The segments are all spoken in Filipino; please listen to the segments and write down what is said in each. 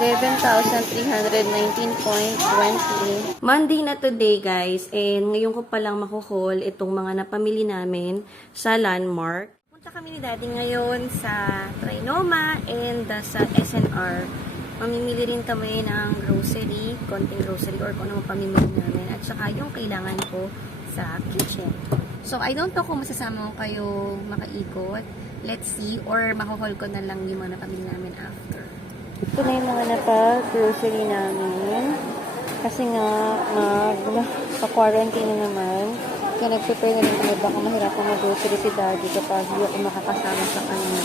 11,319.20. Monday na today, guys. And ngayon ko palang makuhaul itong mga napamili namin sa Landmark. Punta kami ni Daddy ngayon sa Trinoma and sa SNR. Mamimili rin kami ng grocery, konting grocery or kung ano pamimili namin. At saka yung kailangan ko sa kitchen. So, I don't know kung masasama ko kayo makaikot. Let's see. Or makuhaul ko na lang yung mga napamili namin after. Ito na yung mga napa-grocery namin. Kasi nga, pa-quarantine na naman. Kaya nag-prepare na rin kami. Baka mahirapan mag-grocery si Daddy kapag hindi ako makakasama sa kanya.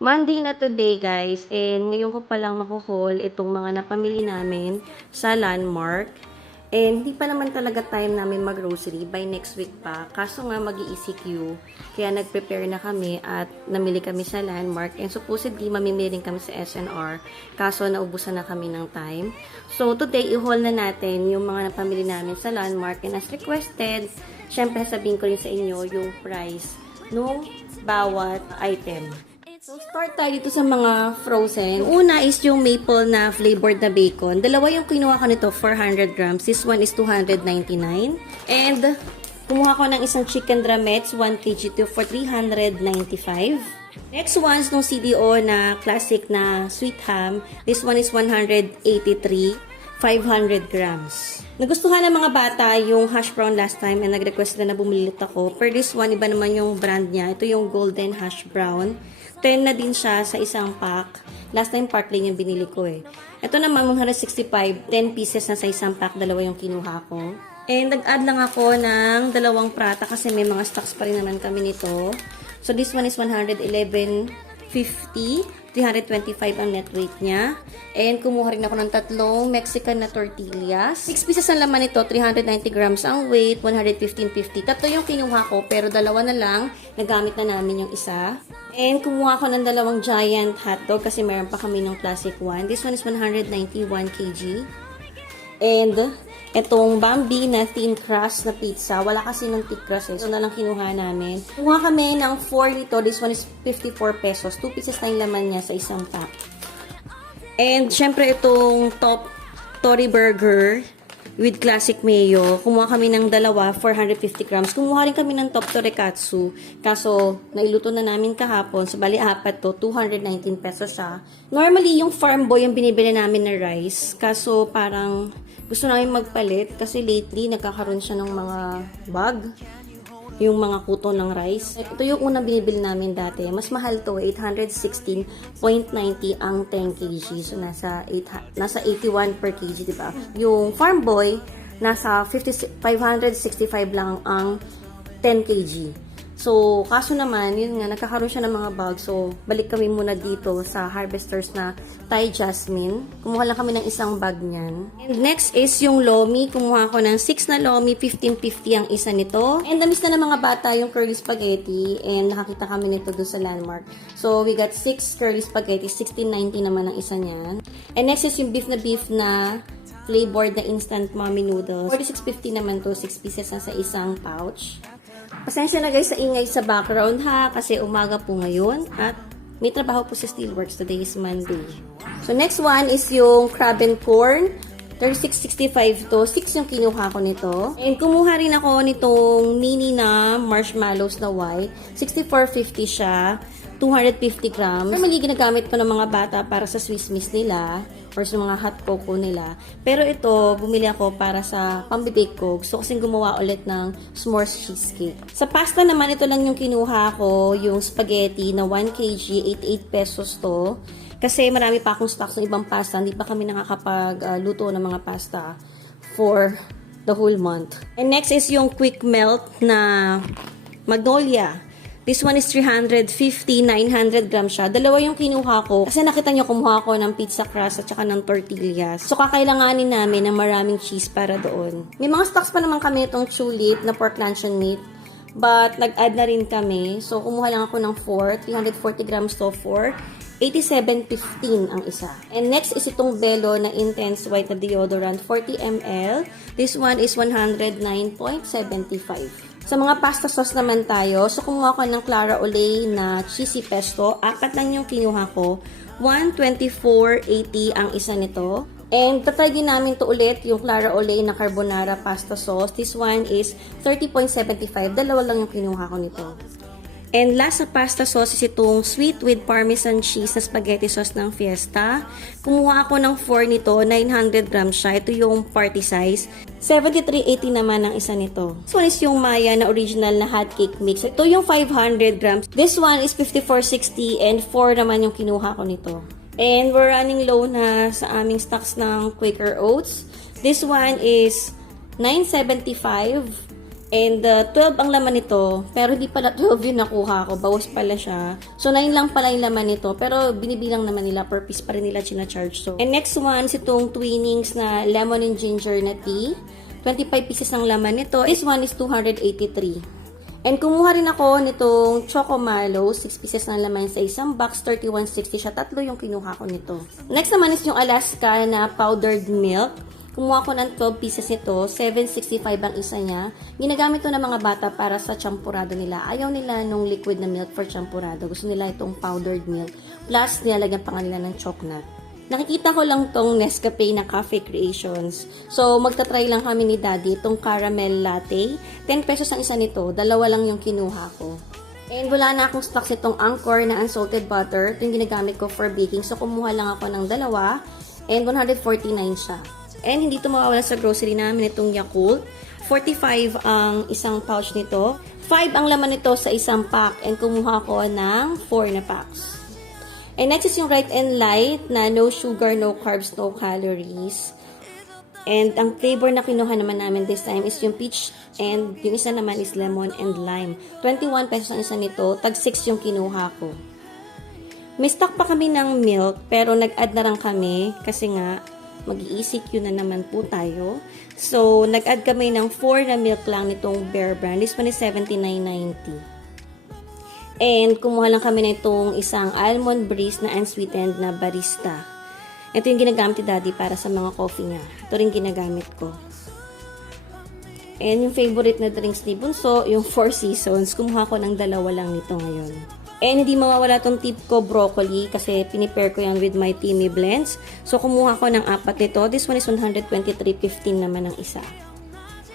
Monday na today, guys. And ngayon ko palang makuhaul itong mga napamili namin sa Landmark. And hindi pa naman talaga time namin mag-grocery. By next week pa. Kaso nga mag-ECQ. Kaya nag-prepare na kami at namili kami sa Landmark. And supposedly, mamimili rin kami sa SNR. Kaso naubusan na kami ng time. So today, i-haul na natin yung mga napamili namin sa Landmark. And as requested, syempre sabihin ko rin sa inyo yung price ng bawat item. So, start tayo dito sa mga frozen. Yung una is yung maple na flavored na bacon. Dalawa yung kinuha ko nito, 400 grams. This one is 299. And, kumuha ko ng isang chicken drumettes, 1 kg to for 395. Next one is nung CDO na classic na sweet ham. This one is 183, 500 grams. Nagustuhan ng mga bata yung hash brown last time and nag-request na bumili ako. Per this one, iba naman yung brand niya. Ito yung golden hash brown. 10 na din siya sa isang pack. Last time Parkling yung binili ko eh. Ito naman 165, 10 pieces na sa isang pack, dalawa yung kinuha ko. And nag-add lang ako ng dalawang prata kasi may mga stocks pa rin naman kami nito. So this one is 111.50, 325 ang net weight niya. And kumuha rin ako ng tatlong Mexican na tortillas. 6 pieces ang laman nito, 390 grams ang weight, 115.50. Tatlo yung kinuha ko, pero dalawa na lang. Nagamit na namin yung isa. And kumuha ko ng dalawang giant hotdog kasi meron pa kami ng classic one. This one is 191 kg. And itong Bambi na thin crust na pizza. Wala kasi ng thick crust eh. So na lang kinuha namin. Kumuha kami ng 4 nito. This one is 54 pesos. 2 pieces na yung laman niya sa isang pack. And syempre itong top Tori Burger with classic mayo. Kumuha kami ng dalawa, 450 grams. Kumuha rin kami ng top torikatsu. Kaso, nailuto na namin kahapon. So, bali apat to, 219 pesos siya. Normally, yung Farm Boy yung binibili namin na rice. Kaso, parang gusto namin magpalit. Kasi lately, nagkakaroon siya ng mga bug. Yung mga kuto ng rice. Ito yung unang binibili namin dati. Mas mahal to, 816.90 ang 10 kg. So, nasa 81 per kg, diba? Yung Farm Boy, nasa 565 lang ang 10 kg. So, kaso naman, yun nga, nagkakaroon siya ng mga bugs. So, balik kami muna dito sa Harvesters na Thai Jasmine. Kumuha lang kami ng isang bag niyan. And next is yung lomi. Kumuha ko ng 6 na lomi, 15.50 ang isa nito. And namis na ng mga bata yung curly spaghetti. And nakakita kami nito dun sa Landmark. So, we got 6 curly spaghetti, 16.90 naman ang isa niyan. And next is yung beef na flavored na instant mommy noodles. 46.50 naman to, 6 pieces na sa isang pouch. Pasensya na guys sa ingay sa background ha, kasi umaga po ngayon at may trabaho po sa Steelworks. Today is Monday. So next one is yung crab and corn. 36.65 to, 6 yung kinuha ko nito. And kumuha rin ako nitong mini na marshmallows na white. 64.50 siya. 250 grams. Normally, ginagamit ko ng mga bata para sa Swiss Miss nila or sa mga hot cocoa nila. Pero ito, bumili ako para sa pambibake ko. Gusto kasing gumawa ulit ng s'mores cheesecake. Sa pasta naman, ito lang yung kinuha ko, yung spaghetti na 1 kg, 88 pesos to. Kasi marami pa akong stocks ng ibang pasta. Hindi pa kami nakakapag-luto ng mga pasta for the whole month. And next is yung quick melt na Magnolia. This one is 350, 900 grams siya. Dalawa yung kinuha ko. Kasi nakita nyo, kumuha ko ng pizza crust at saka ng tortillas. So, kakailanganin namin ng maraming cheese para doon. May mga stocks pa naman kami itong tulip na pork luncheon meat. But, nag-add na rin kami. So, kumuha lang ako ng 4. 340 grams to 4. 87.15 ang isa. And next is itong Belo na intense white na deodorant, 40 ml. This one is 109.75. Sa mga pasta sauce naman tayo, so kumuha ko ng Clara Olay na cheesy pesto. 4 lang yung kinuha ko. 124.80 ang isa nito. And tatry din namin to ulit yung Clara Olay na carbonara pasta sauce. This one is 30.75. Dalawa lang yung kinuha ko nito. And last sa pasta sauce is itong sweet with parmesan cheese na spaghetti sauce ng Fiesta. Kumuha ako ng 4 nito, 900 grams siya. Ito yung party size. 73.80 naman ang isa nito. This one is yung Maya na original na hot cake mix. Ito yung 500 grams. This one is 54.60 and 4 naman yung kinuha ko nito. And we're running low na sa aming stocks ng Quaker Oats. This one is 9.75. And 12 ang laman nito, pero hindi pala 12 yung nakuha ko, bawas pala siya. So 9 lang pala yung laman nito, pero binibilang naman nila, per piece pa rin nila charge. So, and next one, itong Twinings na lemon and ginger na tea. 25 pieces ang laman nito. This one is 283. And kumuha rin ako nitong Choco Marlow, 6 pieces ng laman sa isang box, 31.60 siya. 3 yung kinuha ko nito. Next naman is yung Alaska na powdered milk. Kumuha ko ng 12 pieces ito, 7.65 ang isa niya. Ginagamit to ng mga bata para sa champurado nila. Ayaw nila nung liquid na milk for champurado. Gusto nila itong powdered milk. Plus, nilalagyan pa nila ng chocolate. Nakikita ko lang tong Nescafe na Cafe Creations. So, magta-try lang kami ni Daddy itong caramel latte. 10 pesos ang isa nito. Dalawa lang yung kinuha ko. And wala na akong stocks itong Anchor na unsalted butter. Ito yung ginagamit ko for baking. So, kumuha lang ako ng dalawa. And 149 siya. And hindi ito mawawala sa grocery namin itong Yakult. 45 ang isang pouch nito. 5 ang laman nito sa isang pack. And kumuha ko ng 4 na packs. And next is yung Right and Light na no sugar, no carbs, no calories. And ang flavor na kinuha naman namin this time is yung peach. And yung isa naman is lemon and lime. 21 pesos ang isa nito. Tag 6 yung kinuha ko. May stock pa kami ng milk. Pero nag-add na lang kami. Kasi nga mag-ECQ na naman po tayo. So, nag-add kami ng 4 na milk lang nitong Bear Brand. This one is 79.90. And kumuha lang kami na itong isang almond breeze na unsweetened na barista. Ito yung ginagamit ni Daddy para sa mga coffee niya. Ito rin ginagamit ko. And yung favorite na drinks ni Bunso, yung Four Seasons. Kumuha ko ng 2 lang nito ngayon. And hindi mawawala tong tip ko, broccoli, kasi pinipair ko yan with my Timmy blends. So, kumuha ko ng 4 nito. This one is 123.15 naman ang isa.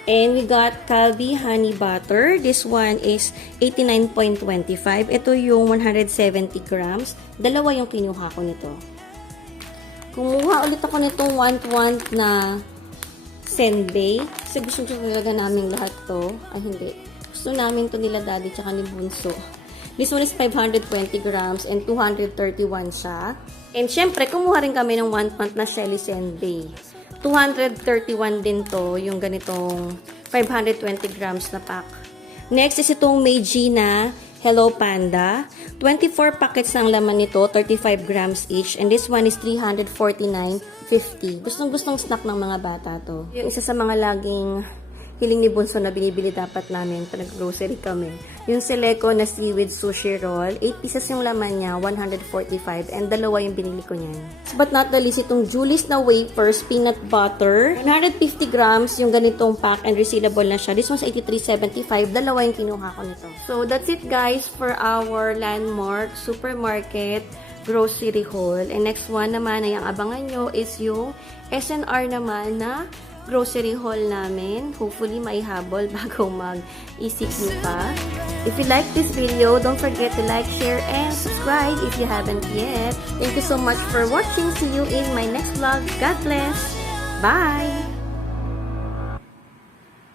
And we got Calbee Honey Butter. This one is 89.25. Ito yung 170 grams. 2 yung kinuha ko nito. Kumuha ulit ako nitong want na senbei. Kasi gusto talaga namin lahat to. Ay, hindi. Gusto namin to nila Daddy tsaka ni Bunso. This one is 520 grams and 231 siya. And syempre, kumuha rin kami ng 1 pant na Shelly Senbei. 231 din to, yung ganitong 520 grams na pack. Next is itong Meiji na Hello Panda. 24 packets ng laman nito, 35 grams each. And this one is 349.50. Gustong-gustong snack ng mga bata to. Yung isa sa mga laging hiling ni Bunso na binibili dapat namin pag nag-grocery kami. Yung Seleco na seaweed sushi roll, 8 pieces yung laman niya, 145, and dalawa yung binili ko niyan. But not the least, itong Julie's na wafers, peanut butter, 150 grams yung ganitong pack and resealable na siya. This one's 83.75, dalawa yung kinuha ko nito. So that's it guys for our Landmark Supermarket grocery haul. And next one naman na yung abangan nyo is yung SNR naman na grocery haul namin. Hopefully, maihabol bago mag-ECQ pa. If you like this video, don't forget to like, share, and subscribe if you haven't yet. Thank you so much for watching. See you in my next vlog. God bless. Bye!